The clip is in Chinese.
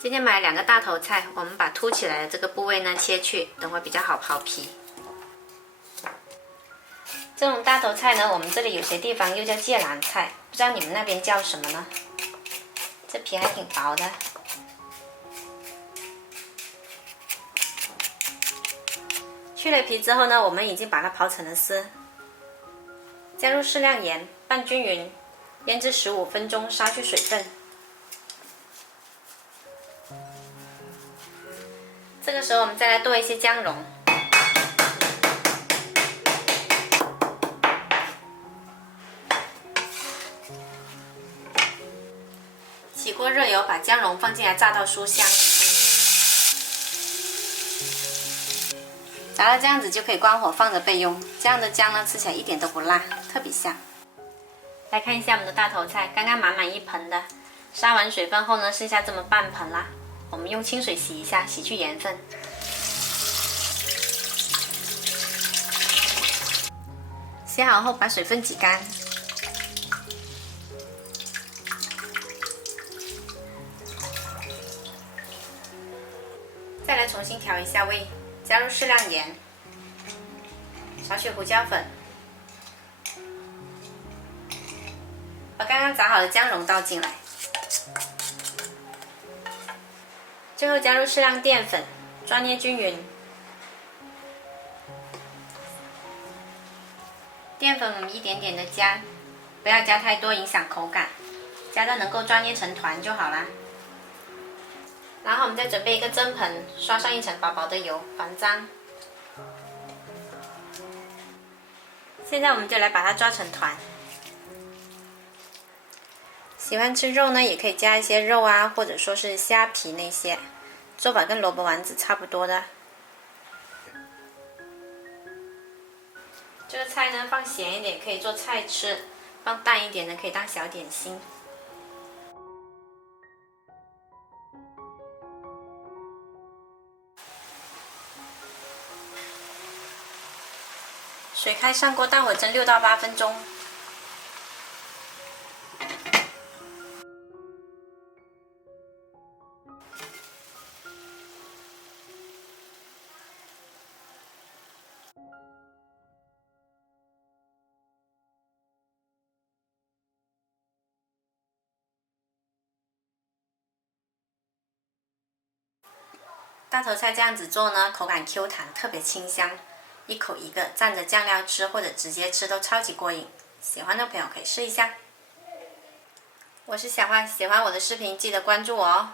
今天买了2个大头菜，我们把凸起来的这个部位呢切去，等会比较好刨皮。这种大头菜呢，我们这里有些地方又叫芥蓝菜，不知道你们那边叫什么呢？这皮还挺薄的。去了皮之后呢，我们已经把它刨成了丝，加入适量盐，拌均匀，腌制15分钟，杀去水分。这个时候我们再来剁一些姜蓉，起锅热油，把姜蓉放进来炸到酥香，炸到这样子就可以关火放着备用。这样的姜呢，吃起来一点都不辣，特别香。来看一下我们的大头菜，刚刚满满一盆的，杀完水分后呢，剩下这么半盆啦。我们用清水洗一下，洗去盐分。洗好后把水分挤干，再来重新调一下味，加入适量盐，少许胡椒粉，把刚刚炸好的姜蓉倒进来，最后加入适量淀粉，抓捏均匀。淀粉我们一点点的加，不要加太多，影响口感，加到能够抓捏成团就好啦。然后我们再准备一个蒸盆，刷上一层薄薄的油，防脏。现在我们就来把它抓成团。喜欢吃肉呢，也可以加一些肉啊，或者说是虾皮那些，做法跟萝卜丸子差不多的。这个菜呢，放咸一点可以做菜吃，放淡一点的可以当小点心。水开上锅，大火蒸6到8分钟。大头菜这样子做呢，口感 Q 弹，特别清香，一口一个，蘸着酱料吃或者直接吃都超级过瘾。喜欢的朋友可以试一下。我是小花，喜欢我的视频记得关注我哦。